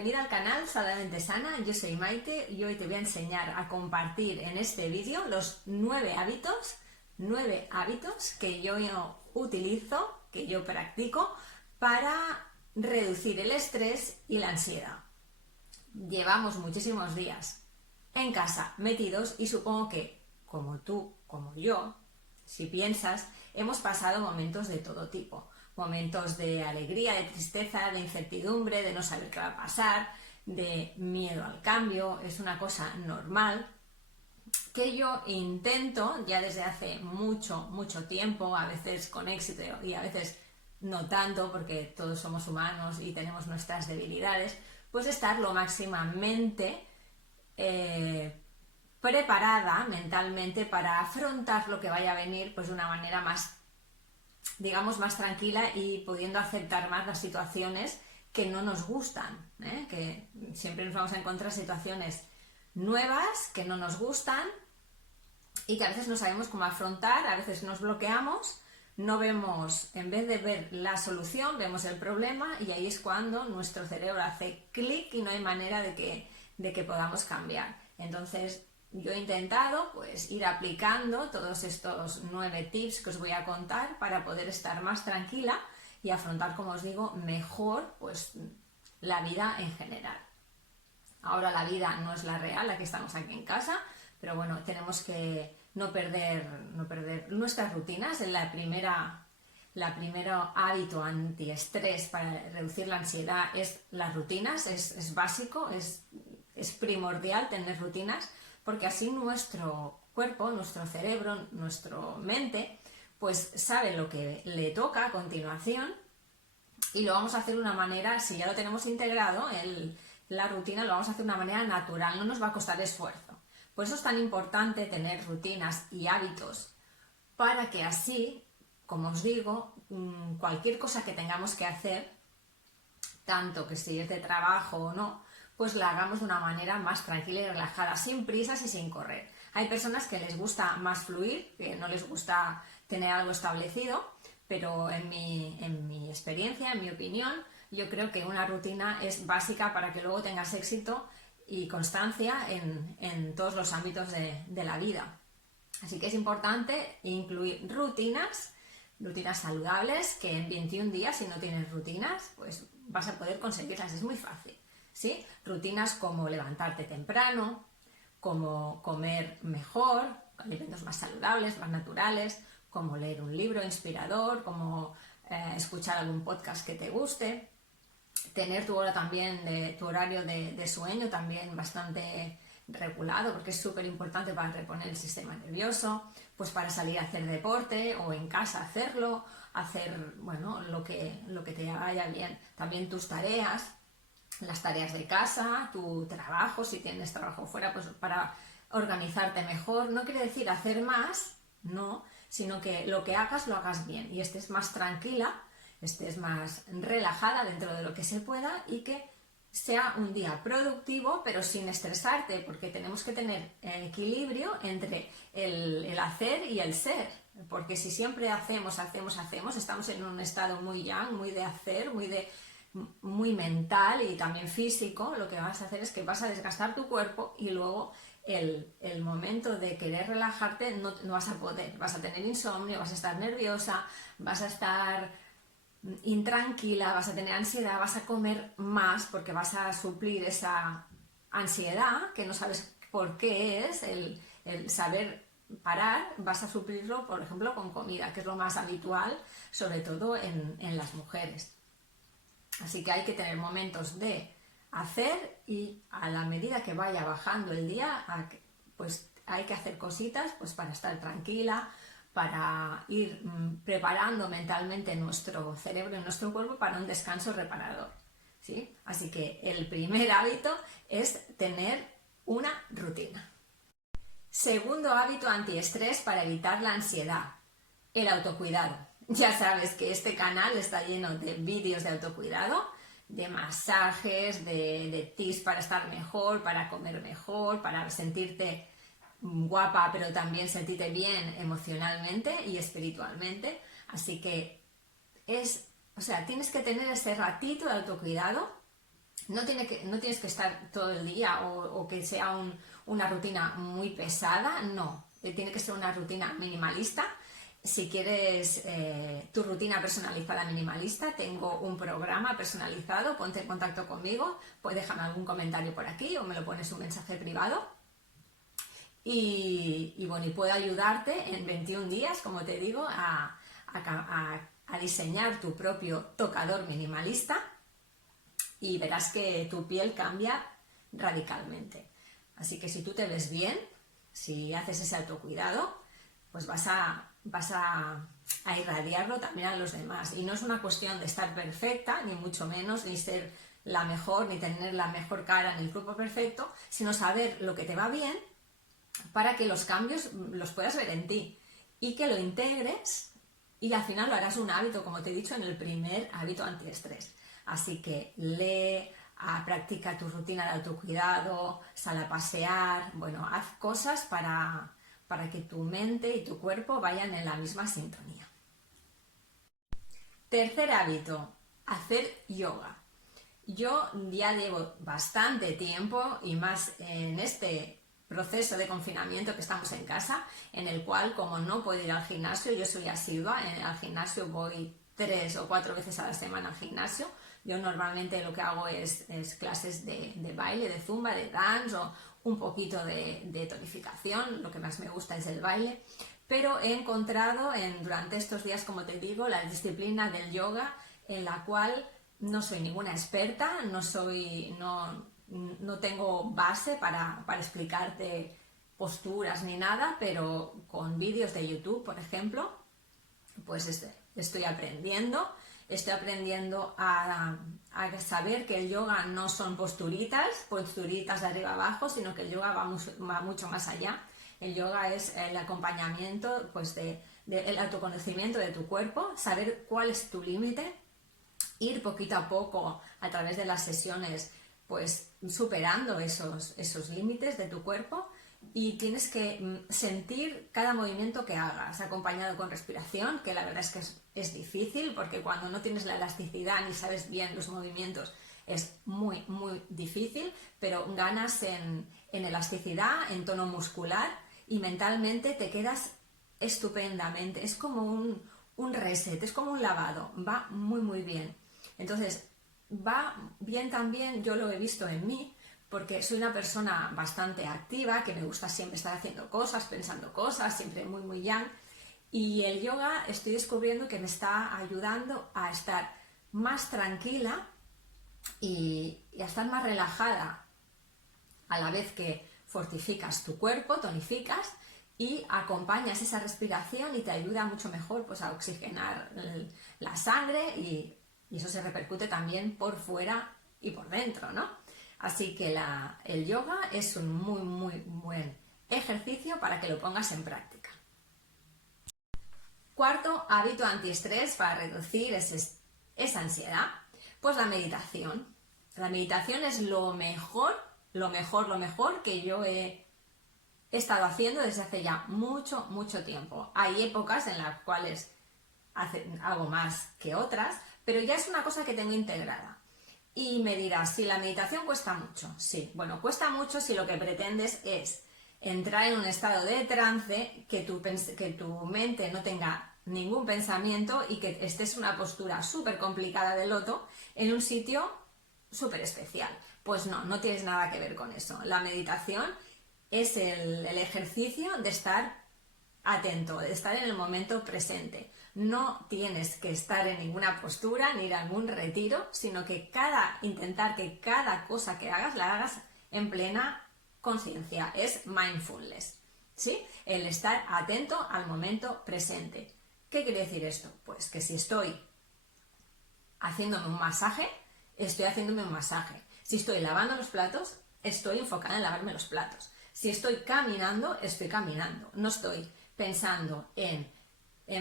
bienvenida al canal Sanamente Sana. Yo soy Maite y hoy te voy a enseñar a compartir en este vídeo los 9 hábitos que yo utilizo, que yo practico para reducir el estrés y la ansiedad. Llevamos muchísimos días en casa metidos y supongo que, como tú, como yo, si piensas, hemos pasado momentos de todo tipo. Momentos de alegría, de tristeza, de incertidumbre, de no saber qué va a pasar, de miedo al cambio. Es una cosa normal que yo intento ya desde hace mucho tiempo, a veces con éxito y a veces no tanto, porque todos somos humanos y tenemos nuestras debilidades, pues estar lo máximamente preparada mentalmente para afrontar lo que vaya a venir pues de una manera más, digamos, más tranquila y pudiendo aceptar más las situaciones que no nos gustan, que siempre nos vamos a encontrar situaciones nuevas que no nos gustan y que a veces no sabemos cómo afrontar, a veces nos bloqueamos, no vemos, en vez de ver la solución, vemos el problema y ahí es cuando nuestro cerebro hace clic y no hay manera de que podamos cambiar. Entonces, yo he intentado pues ir aplicando todos estos 9 tips que os voy a contar para poder estar más tranquila y afrontar, como os digo, mejor pues la vida en general. Ahora la vida no es la real, la que estamos aquí en casa, pero bueno, tenemos que no perder nuestras rutinas. La primera hábito antiestrés para reducir la ansiedad es las rutinas, es básico, es primordial tener rutinas, porque así nuestro cuerpo, nuestro cerebro, nuestra mente, pues sabe lo que le toca a continuación y lo vamos a hacer de una manera, si ya lo tenemos integrado, la rutina lo vamos a hacer de una manera natural, no nos va a costar esfuerzo. Por eso es tan importante tener rutinas y hábitos, para que así, como os digo, cualquier cosa que tengamos que hacer, tanto que si es de trabajo o no, pues la hagamos de una manera más tranquila y relajada, sin prisas y sin correr. Hay personas que les gusta más fluir, que no les gusta tener algo establecido, pero en mi experiencia, en mi opinión, yo creo que una rutina es básica para que luego tengas éxito y constancia en todos los ámbitos de la vida. Así que es importante incluir rutinas saludables, que en 21 días, si no tienes rutinas, pues vas a poder conseguirlas, es muy fácil. ¿Sí? Rutinas como levantarte temprano, como comer mejor, alimentos más saludables, más naturales, como leer un libro inspirador, como escuchar algún podcast que te guste, tener tu hora también, tu horario de sueño también bastante regulado, porque es súper importante para reponer el sistema nervioso, pues para salir a hacer deporte o en casa hacerlo, hacer, bueno, lo que te vaya bien. También tus tareas, las tareas de casa, tu trabajo, si tienes trabajo fuera, pues para organizarte mejor. No quiere decir hacer más, no, sino que lo que hagas, lo hagas bien y estés más tranquila, estés más relajada dentro de lo que se pueda y que sea un día productivo, pero sin estresarte, porque tenemos que tener equilibrio entre el hacer y el ser, porque si siempre hacemos, estamos en un estado muy yang, muy de hacer, muy mental y también físico. Lo que vas a hacer es que vas a desgastar tu cuerpo y luego el momento de querer relajarte no vas a poder, vas a tener insomnio, vas a estar nerviosa, vas a estar intranquila, vas a tener ansiedad, vas a comer más porque vas a suplir esa ansiedad que no sabes por qué es, el saber parar, vas a suplirlo, por ejemplo, con comida, que es lo más habitual, sobre todo en las mujeres. Así que hay que tener momentos de hacer y a la medida que vaya bajando el día, pues hay que hacer cositas pues para estar tranquila, para ir preparando mentalmente nuestro cerebro y nuestro cuerpo para un descanso reparador, ¿sí? Así que el primer hábito es tener una rutina. Segundo hábito antiestrés para evitar la ansiedad, el autocuidado. Ya sabes que este canal está lleno de vídeos de autocuidado, de masajes, de tips para estar mejor, para comer mejor, para sentirte guapa, pero también sentirte bien emocionalmente y espiritualmente. Así que tienes que tener ese ratito de autocuidado no tienes que estar todo el día o que sea una rutina muy pesada, no. Tiene que ser una rutina minimalista. Si quieres tu rutina personalizada minimalista, tengo un programa personalizado, ponte en contacto conmigo, pues déjame algún comentario por aquí o me lo pones un mensaje privado. Y bueno, y puedo ayudarte en 21 días, como te digo, a diseñar tu propio tocador minimalista y verás que tu piel cambia radicalmente. Así que si tú te ves bien, si haces ese autocuidado, pues vas a irradiarlo también a los demás. Y no es una cuestión de estar perfecta, ni mucho menos, ni ser la mejor, ni tener la mejor cara, ni el cuerpo perfecto, sino saber lo que te va bien para que los cambios los puedas ver en ti y que lo integres y al final lo harás un hábito, como te he dicho, en el primer hábito antiestrés. Así que lee, practica tu rutina de autocuidado, sal a pasear, bueno, haz cosas para que tu mente y tu cuerpo vayan en la misma sintonía. Tercer hábito, hacer yoga. Yo ya llevo bastante tiempo y más en este proceso de confinamiento que estamos en casa, en el cual, como no puedo ir al gimnasio, yo soy asidua, al gimnasio voy 3 o 4 veces a la semana al gimnasio. Yo normalmente lo que hago es clases de baile, de zumba, de dance o un poquito de tonificación. Lo que más me gusta es el baile, pero he encontrado durante estos días, como te digo, la disciplina del yoga, en la cual no soy ninguna experta, no tengo base para explicarte posturas ni nada, pero con vídeos de YouTube, por ejemplo, pues estoy aprendiendo a saber que el yoga no son posturitas de arriba abajo, sino que el yoga va mucho más allá. El yoga es el acompañamiento, pues, el autoconocimiento de tu cuerpo, saber cuál es tu límite, ir poquito a poco a través de las sesiones, pues superando esos límites de tu cuerpo, y tienes que sentir cada movimiento que hagas, acompañado con respiración, que la verdad es que es difícil, porque cuando no tienes la elasticidad ni sabes bien los movimientos es muy, muy difícil, pero ganas en elasticidad, en tono muscular, y mentalmente te quedas estupendamente. Es como un reset, es como un lavado, va muy, muy bien. Entonces, va bien también, yo lo he visto en mí, porque soy una persona bastante activa, que me gusta siempre estar haciendo cosas, pensando cosas, siempre muy, muy young. Y el yoga estoy descubriendo que me está ayudando a estar más tranquila y a estar más relajada, a la vez que fortificas tu cuerpo, tonificas y acompañas esa respiración y te ayuda mucho mejor, pues, a oxigenar la sangre, y eso se repercute también por fuera y por dentro, ¿no? Así que el yoga es un muy, muy buen ejercicio para que lo pongas en práctica. Cuarto hábito antiestrés para reducir esa ansiedad, pues la meditación. La meditación es lo mejor que yo he estado haciendo desde hace ya mucho, mucho tiempo. Hay épocas en las cuales hago más que otras, pero ya es una cosa que tengo integrada. Y me dirás, si la meditación cuesta mucho. Sí, bueno, cuesta mucho si lo que pretendes es entrar en un estado de trance, que tu mente no tenga ningún pensamiento y que estés en una postura súper complicada de loto en un sitio súper especial. Pues no tienes nada que ver con eso. La meditación es el ejercicio de estar atento, de estar en el momento presente. No tienes que estar en ninguna postura ni ir a algún retiro, sino que intentar que cada cosa que hagas la hagas en plena conciencia. Es mindfulness, ¿sí? El estar atento al momento presente. ¿Qué quiere decir esto? Pues que si estoy haciéndome un masaje, estoy haciéndome un masaje. Si estoy lavando los platos, estoy enfocada en lavarme los platos. Si estoy caminando, estoy caminando. No estoy pensando en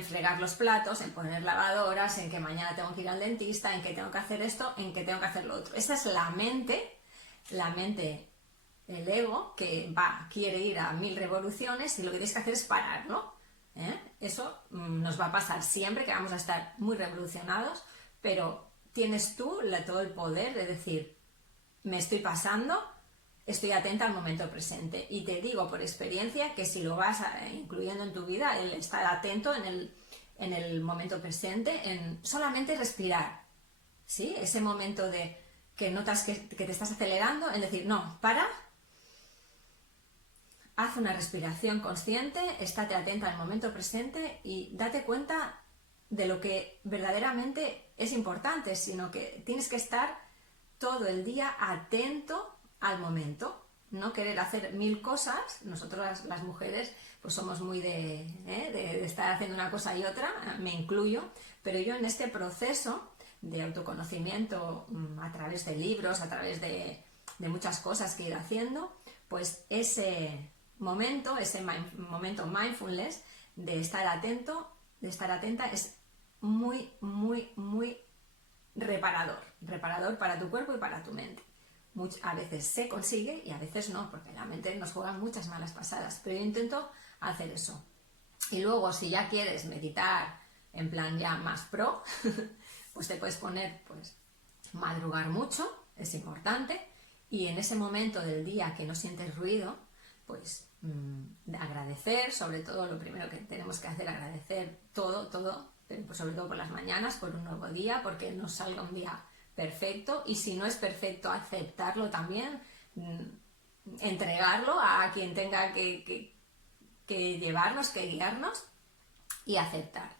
fregar los platos, en poner lavadoras, en que mañana tengo que ir al dentista, en que tengo que hacer esto, en que tengo que hacer lo otro. Esa es la mente, el ego, que quiere ir a 1000 revoluciones, y lo que tienes que hacer es parar, ¿no? Eso nos va a pasar siempre, que vamos a estar muy revolucionados, pero tienes tú todo el poder de decir, me estoy pasando, estoy atenta al momento presente. Y te digo por experiencia que si lo vas incluyendo en tu vida, el estar atento en el momento presente, en solamente respirar, ¿sí? Ese momento de que notas que te estás acelerando, es decir, no, para, haz una respiración consciente, estate atenta al momento presente y date cuenta de lo que verdaderamente es importante, sino que tienes que estar todo el día atento al momento, no querer hacer 1000 cosas. Nosotros las mujeres pues somos muy de estar haciendo una cosa y otra, me incluyo, pero yo en este proceso de autoconocimiento a través de libros, a través de muchas cosas que he ido haciendo, pues ese momento mindfulness de estar atento, de estar atenta, es muy, muy, muy reparador para tu cuerpo y para tu mente. A veces se consigue y a veces no, porque la mente nos juega muchas malas pasadas, pero yo intento hacer eso. Y luego, si ya quieres meditar en plan ya más pro, pues te puedes poner, pues, madrugar mucho, es importante, y en ese momento del día que no sientes ruido, pues agradecer, sobre todo lo primero que tenemos que hacer, agradecer todo, pues sobre todo por las mañanas, por un nuevo día, porque nos salga un día perfecto, y si no es perfecto, aceptarlo también, entregarlo a quien tenga que llevarnos, que guiarnos, y aceptar.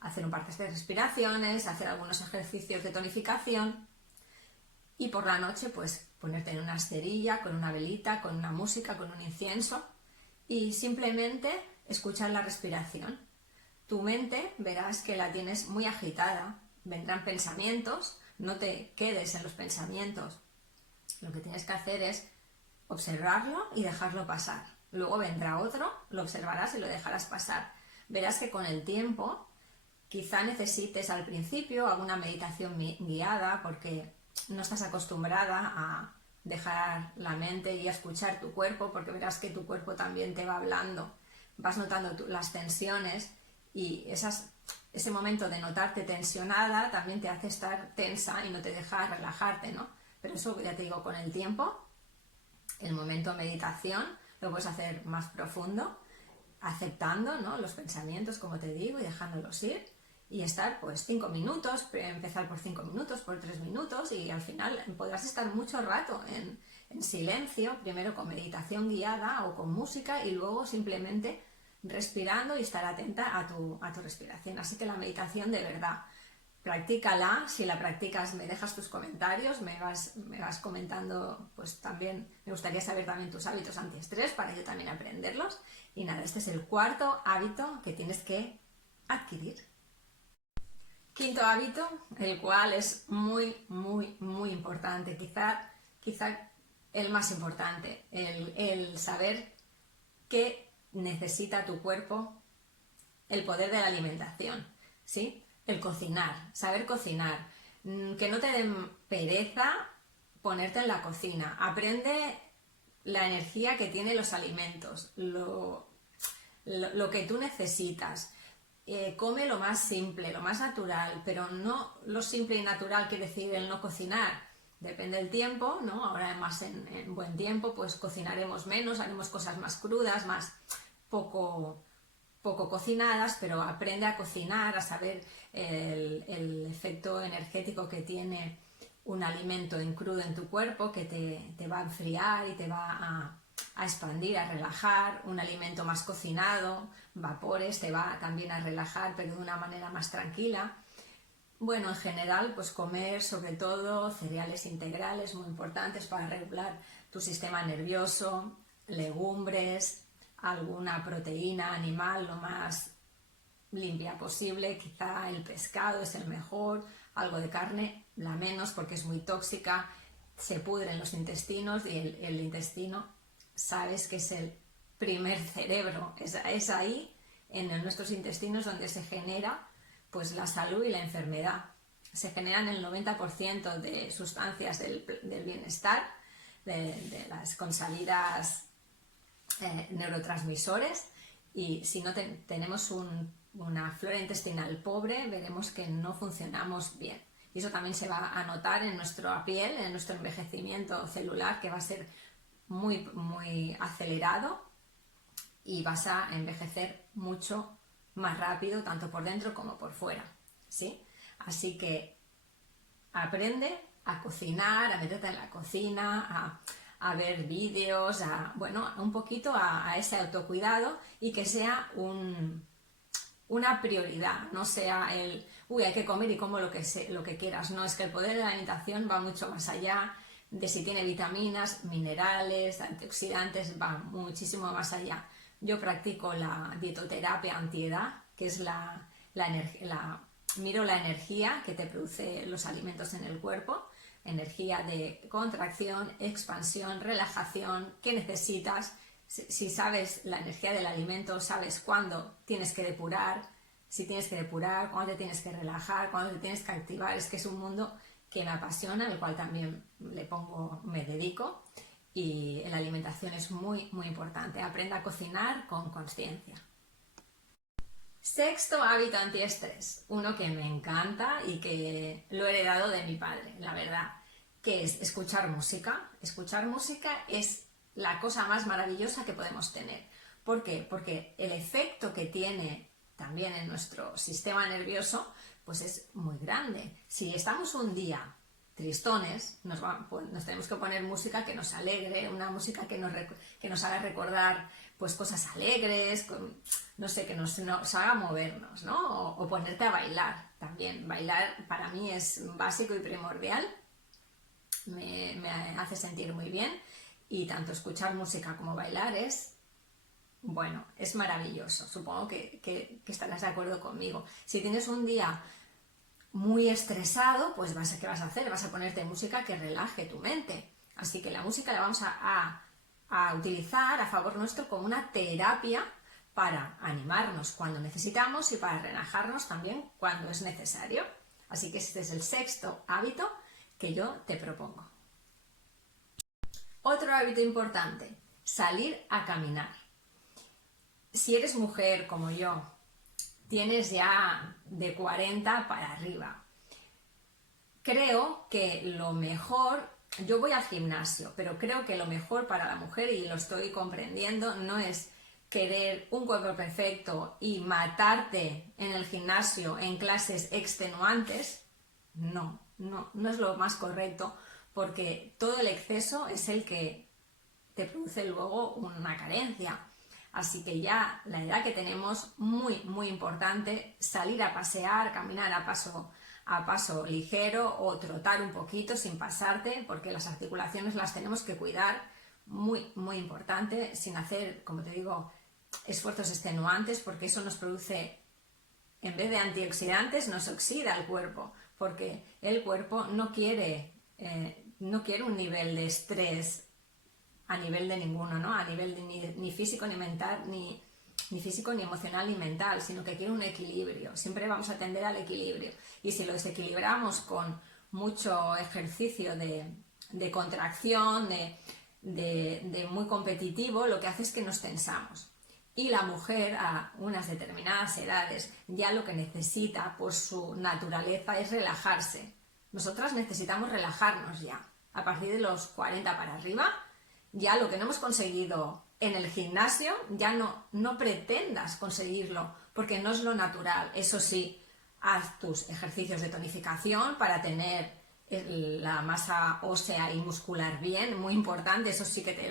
Hacer un par de respiraciones, hacer algunos ejercicios de tonificación, y por la noche pues ponerte en una esterilla, con una velita, con una música, con un incienso, y simplemente escuchar la respiración. Tu mente verás que la tienes muy agitada, vendrán pensamientos, no te quedes en los pensamientos. Lo que tienes que hacer es observarlo y dejarlo pasar. Luego vendrá otro, lo observarás y lo dejarás pasar. Verás que con el tiempo quizá necesites al principio alguna meditación guiada, porque no estás acostumbrada a dejar la mente y a escuchar tu cuerpo, porque verás que tu cuerpo también te va hablando. Vas notando las tensiones, y ese momento de notarte tensionada también te hace estar tensa y no te deja relajarte, ¿no? Pero eso, ya te digo, con el tiempo, el momento de meditación lo puedes hacer más profundo, aceptando, ¿no?, los pensamientos, como te digo, y dejándolos ir, y estar pues 5 minutos, empezar por 5 minutos, por 3 minutos, y al final podrás estar mucho rato en silencio, primero con meditación guiada o con música, y luego simplemente respirando y estar atenta a tu respiración. Así que la meditación, de verdad, practícala. Si la practicas, me dejas tus comentarios, me vas comentando, pues también me gustaría saber también tus hábitos antiestrés para yo también aprenderlos. Y nada, este es el 4.º hábito que tienes que adquirir. 5.º hábito, el cual es muy, muy, muy importante, quizá el más importante, el saber qué necesita tu cuerpo, el poder de la alimentación, ¿sí? El cocinar, saber cocinar, que no te den pereza ponerte en la cocina, aprende la energía que tienen los alimentos, lo que tú necesitas, come lo más simple, lo más natural, pero no lo simple y natural quiere decir el no cocinar. Depende del tiempo, ¿no? Ahora además en buen tiempo pues cocinaremos menos, haremos cosas más crudas, más poco cocinadas, pero aprende a cocinar, a saber el efecto energético que tiene un alimento en crudo en tu cuerpo, que te va a enfriar y te va a expandir, a relajar. Un alimento más cocinado, vapores, te va también a relajar, pero de una manera más tranquila. Bueno, en general, pues comer sobre todo cereales integrales, muy importantes para regular tu sistema nervioso, legumbres, alguna proteína animal lo más limpia posible, quizá el pescado es el mejor, algo de carne la menos porque es muy tóxica, se pudre en los intestinos, y el intestino, sabes que es el primer cerebro, es ahí en nuestros intestinos donde se genera pues la salud y la enfermedad. Se generan el 90% de sustancias del bienestar, de las consalidas neurotransmisores, y si no tenemos una flora intestinal pobre, veremos que no funcionamos bien. y eso también se va a notar en nuestra piel, en nuestro envejecimiento celular, que va a ser muy, muy acelerado y vas a envejecer mucho más rápido, tanto por dentro como por fuera, ¿sí? Así que aprende a cocinar, a meterte en la cocina, a ver vídeos, bueno, un poquito a ese autocuidado, y que sea una prioridad, no sea hay que comer y como lo que quieras. No, es que el poder de la alimentación va mucho más allá de si tiene vitaminas, minerales, antioxidantes, va muchísimo más allá. Yo practico la dietoterapia antiedad, que es miro la energía que te produce los alimentos en el cuerpo, energía de contracción, expansión, relajación, ¿qué necesitas? Si sabes la energía del alimento, sabes cuándo tienes que depurar, si tienes que depurar, cuándo te tienes que relajar, cuándo te tienes que activar. Es que es un mundo que me apasiona, al cual también me dedico, y la alimentación es muy, muy importante. Aprenda a cocinar con conciencia. Sexto hábito antiestrés, uno que me encanta y que lo he heredado de mi padre, la verdad, que es escuchar música. Escuchar música es la cosa más maravillosa que podemos tener. ¿Por qué? Porque el efecto que tiene también en nuestro sistema nervioso, pues es muy grande. Si estamos un día tristones, nos tenemos que poner música que nos alegre, una música que nos haga recordar pues cosas alegres, no sé, que nos haga movernos, ¿no? O ponerte a bailar también. Bailar para mí es básico y primordial, me hace sentir muy bien, y tanto escuchar música como bailar es maravilloso. Supongo que estarás de acuerdo conmigo. Si tienes un día muy estresado, pues ¿qué vas a hacer? Vas a ponerte música que relaje tu mente. Así que la música la vamos a utilizar a favor nuestro como una terapia para animarnos cuando necesitamos y para relajarnos también cuando es necesario. Así que este es el sexto hábito que yo te propongo. Otro hábito importante, salir a caminar. Si eres mujer como yo, tienes ya de 40 para arriba, creo que lo mejor, yo voy al gimnasio, pero creo que lo mejor para la mujer, y lo estoy comprendiendo, no es querer un cuerpo perfecto y matarte en el gimnasio en clases extenuantes. No es lo más correcto, porque todo el exceso es el que te produce luego una carencia. Así que ya la edad que tenemos, muy, muy importante salir a pasear, caminar a paso ligero, o trotar un poquito sin pasarte, porque las articulaciones las tenemos que cuidar, muy, muy importante, sin hacer, como te digo, esfuerzos extenuantes, porque eso nos produce, en vez de antioxidantes, nos oxida el cuerpo, porque el cuerpo no quiere un nivel de estrés a nivel de ninguno, ¿no? A nivel ni físico ni mental, ni físico ni emocional ni mental, sino que quiere un equilibrio. Siempre vamos a tender al equilibrio, y si lo desequilibramos con mucho ejercicio de contracción, de muy competitivo, lo que hace es que nos tensamos. Y la mujer a unas determinadas edades ya lo que necesita por su naturaleza es relajarse. Nosotras necesitamos relajarnos ya. A partir de los 40 para arriba, ya lo que no hemos conseguido en el gimnasio, ya no pretendas conseguirlo, porque no es lo natural. Eso sí, haz tus ejercicios de tonificación para tener la masa ósea y muscular bien, muy importante, eso sí que te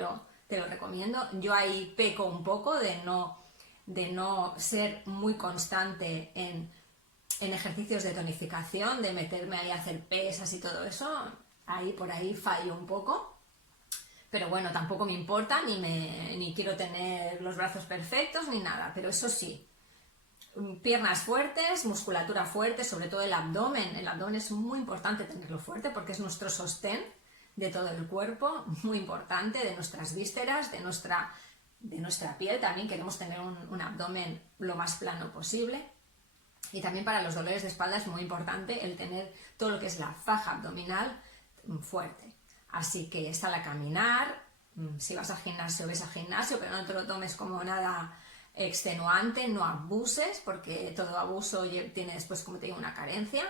lo recomiendo. Yo ahí peco un poco de no ser muy constante en ejercicios de tonificación, de meterme ahí a hacer pesas y todo eso. Por ahí fallo un poco. Pero bueno, tampoco me importa, ni quiero tener los brazos perfectos, ni nada. Pero eso sí, piernas fuertes, musculatura fuerte, sobre todo el abdomen. El abdomen es muy importante tenerlo fuerte, porque es nuestro sostén de todo el cuerpo, muy importante, de nuestras vísceras, de nuestra piel. También queremos tener un abdomen lo más plano posible. Y también para los dolores de espalda es muy importante el tener todo lo que es la faja abdominal fuerte. Así que sal a caminar, si vas al gimnasio, ves al gimnasio, pero no te lo tomes como nada extenuante, no abuses, porque todo abuso tiene después, como te digo, una carencia.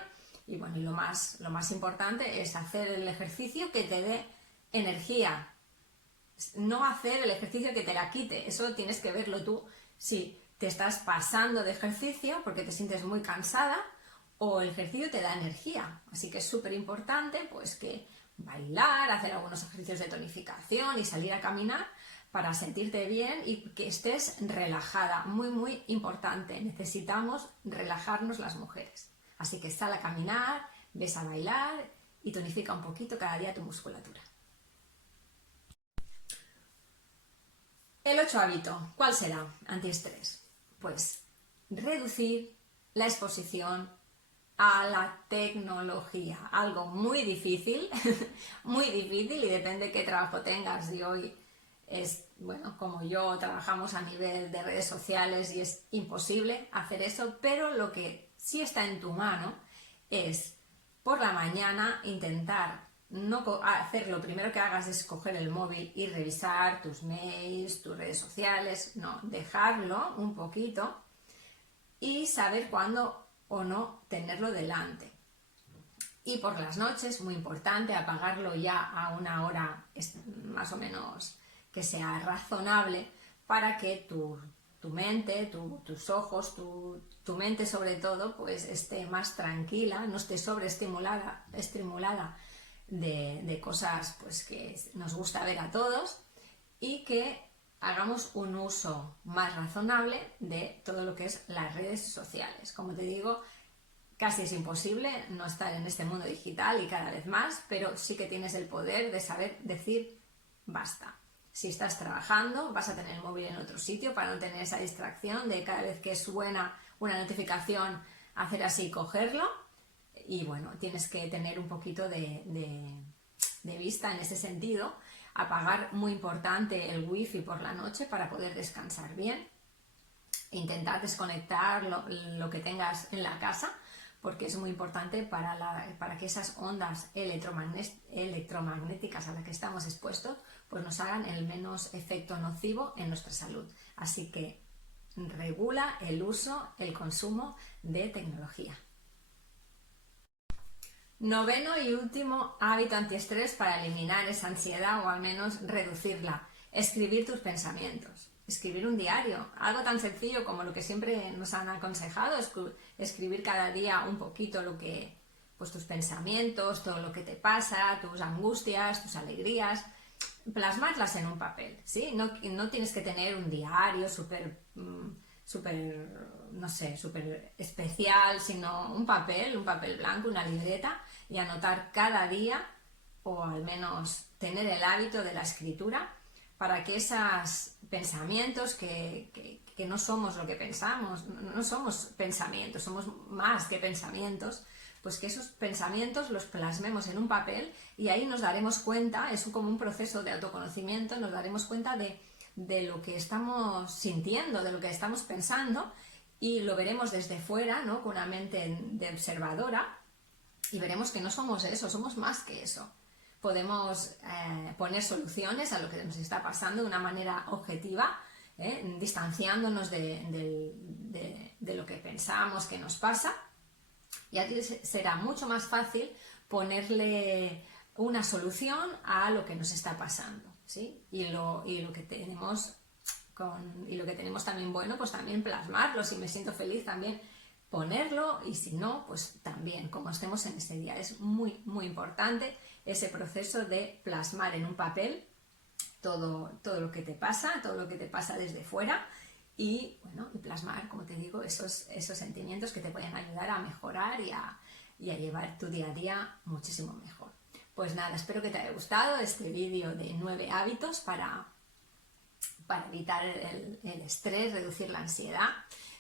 Y bueno, y lo más importante es hacer el ejercicio que te dé energía, no hacer el ejercicio que te la quite. Eso tienes que verlo tú, si te estás pasando de ejercicio porque te sientes muy cansada o el ejercicio te da energía. Así que es súper importante pues que bailar, hacer algunos ejercicios de tonificación y salir a caminar para sentirte bien y que estés relajada. Muy, muy importante. Necesitamos relajarnos las mujeres. Así que sal a caminar, ves a bailar y tonifica un poquito cada día tu musculatura. El 8 hábito, ¿cuál será? Antiestrés. Pues reducir la exposición a la tecnología. Algo muy difícil, muy difícil, y depende de qué trabajo tengas. Y hoy es, bueno, como yo, trabajamos a nivel de redes sociales y es imposible hacer eso, pero lo que sí está en tu mano es por la mañana intentar no hacer, lo primero que hagas es coger el móvil y revisar tus mails, tus redes sociales, no, dejarlo un poquito y saber cuándo o no tenerlo delante. Y por las noches, muy importante, apagarlo ya a una hora más o menos que sea razonable para que tu mente, tus ojos, tu mente sobre todo, pues esté más tranquila, no esté sobreestimulada de cosas pues que nos gusta ver a todos, y que hagamos un uso más razonable de todo lo que es las redes sociales. Como te digo, casi es imposible no estar en este mundo digital y cada vez más, pero sí que tienes el poder de saber decir basta. Si estás trabajando, vas a tener el móvil en otro sitio para no tener esa distracción de cada vez que suena una notificación hacer así y cogerlo. Y bueno, tienes que tener un poquito de vista en ese sentido. Apagar, muy importante, el wifi por la noche para poder descansar bien. Intentar desconectar lo que tengas en la casa, porque es muy importante para que esas ondas electromagnéticas a las que estamos expuestos pues nos hagan el menos efecto nocivo en nuestra salud. Así que regula el uso, el consumo de tecnología. Noveno y último hábito antiestrés para eliminar esa ansiedad o al menos reducirla: escribir tus pensamientos. Escribir un diario, algo tan sencillo como lo que siempre nos han aconsejado, escribir cada día un poquito pues tus pensamientos, todo lo que te pasa, tus angustias, tus alegrías, plasmarlas en un papel, ¿sí? No tienes que tener un diario súper especial, sino un papel blanco, una libreta, y anotar cada día, o al menos tener el hábito de la escritura, para que esos pensamientos que no somos lo que pensamos, no somos pensamientos, somos más que pensamientos, pues que esos pensamientos los plasmemos en un papel y ahí nos daremos cuenta, es como un proceso de autoconocimiento, nos daremos cuenta de lo que estamos sintiendo, de lo que estamos pensando, y lo veremos desde fuera, ¿no? Con una mente de observadora, y veremos que no somos eso, somos más que eso. Podemos poner soluciones a lo que nos está pasando de una manera objetiva, distanciándonos de lo que pensamos que nos pasa, y así será mucho más fácil ponerle una solución a lo que nos está pasando, ¿sí? Y lo que tenemos también bueno, pues también plasmarlo. Si me siento feliz, también ponerlo, y si no, pues también, como estemos en ese día. Es muy, muy importante ese proceso de plasmar en un papel todo lo que te pasa, todo lo que te pasa desde fuera, y bueno, y plasmar, como te digo, esos sentimientos que te pueden ayudar a mejorar y a llevar tu día a día muchísimo mejor. Pues nada, espero que te haya gustado este vídeo de 9 hábitos para evitar el estrés, reducir la ansiedad.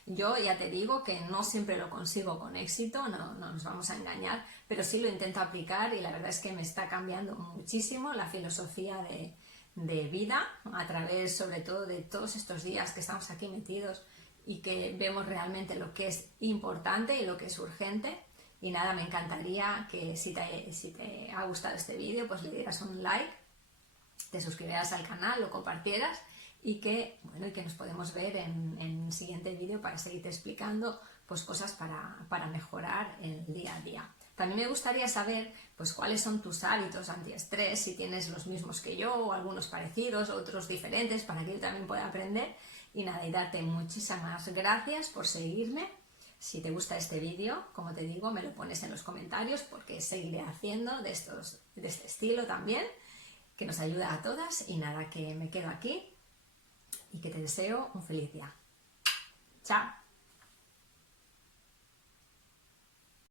Yo ya te digo que no siempre lo consigo con éxito, no nos vamos a engañar, pero sí lo intento aplicar, y la verdad es que me está cambiando muchísimo la filosofía de vida, a través sobre todo de todos estos días que estamos aquí metidos y que vemos realmente lo que es importante y lo que es urgente. Y nada, me encantaría que si te ha gustado este vídeo, pues le dieras un like, te suscribieras al canal, lo compartieras, y que nos podemos ver en el siguiente vídeo para seguirte explicando pues cosas para mejorar el día a día. También me gustaría saber pues cuáles son tus hábitos antiestrés, si tienes los mismos que yo o algunos parecidos, otros diferentes, para que yo también pueda aprender. Y nada, y darte muchísimas gracias por seguirme. Si te gusta este vídeo, como te digo, me lo pones en los comentarios porque seguiré haciendo de este estilo también, que nos ayuda a todas. Y nada, que me quedo aquí y que te deseo un feliz día. Chao.